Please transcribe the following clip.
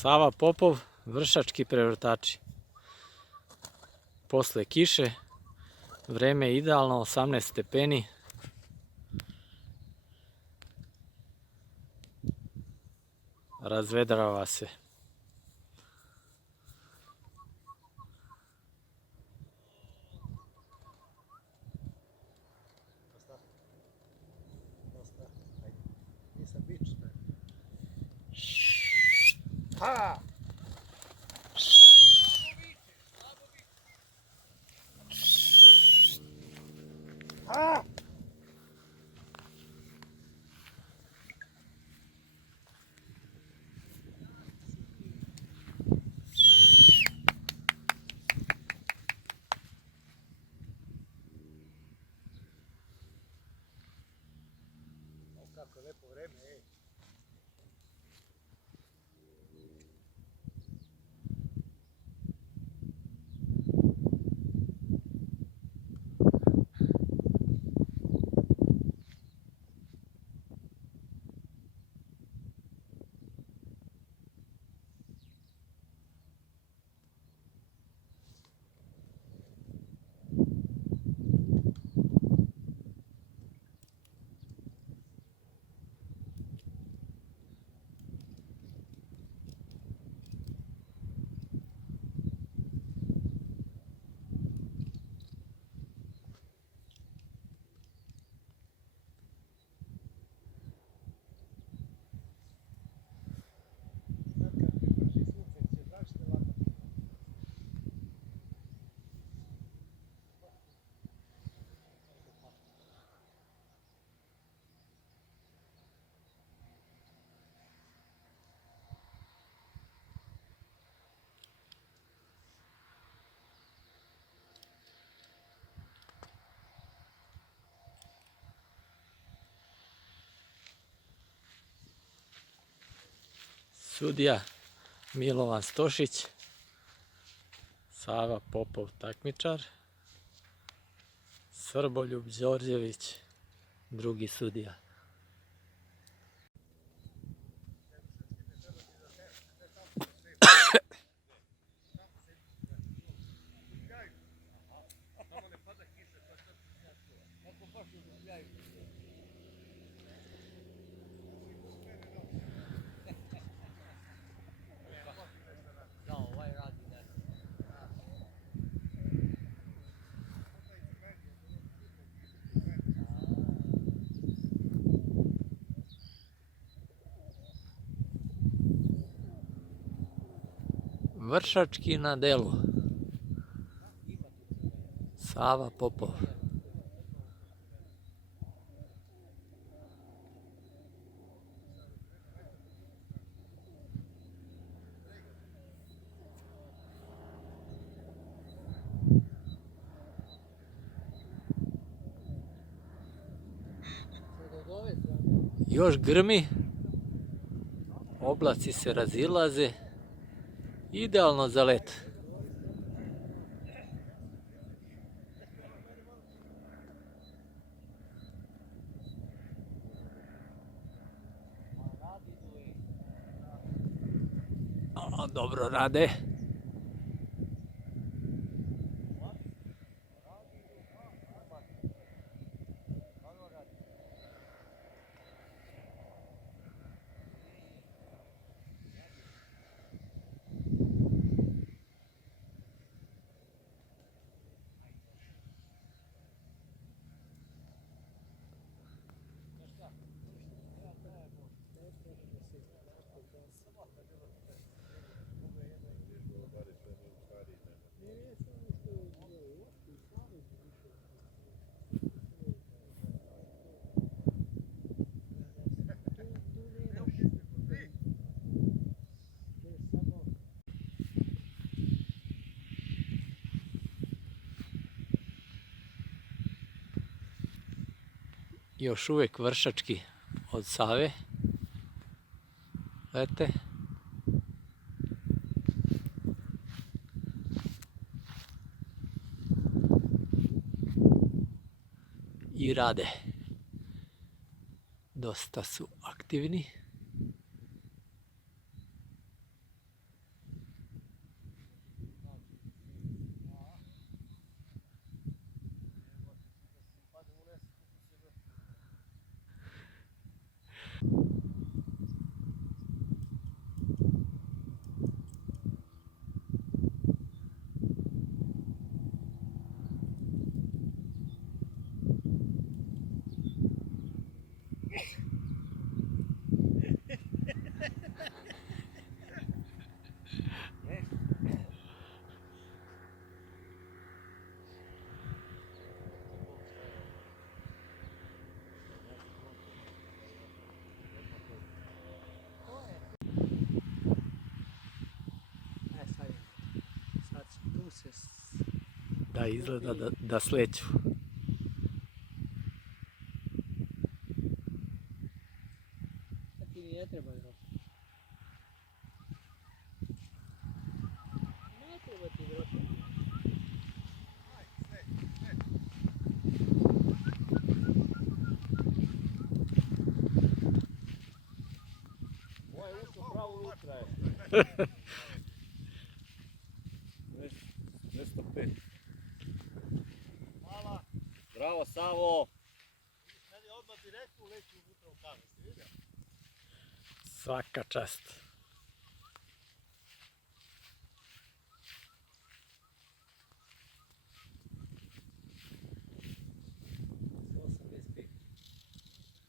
Sava Popov, Vršački prevrtači. Posle kiše, vreme je idealno, 18 stepeni. Razvedrava se. Ha! Ha! Kako lepo vreme, ej. Sudija Milovan Stošić, Sava Popov takmičar, Srboljub Đorđević drugi sudija. Vršački na delu. Sava Popov. Još grmi, oblaci se razilaze, idealno za let. Dobro rade. Još uvijek Vršački od Save lete. I rade. Dosta su aktivni. Da, izgleda da sleću. A ti ni ne treba drop. Ne treba ti drop. Ovaj ušao pravo unutra je. 205. Hvala. Bravo Savo! Meni odmah direktno uleći unutra u kamen. Si vidio? Svaka čast.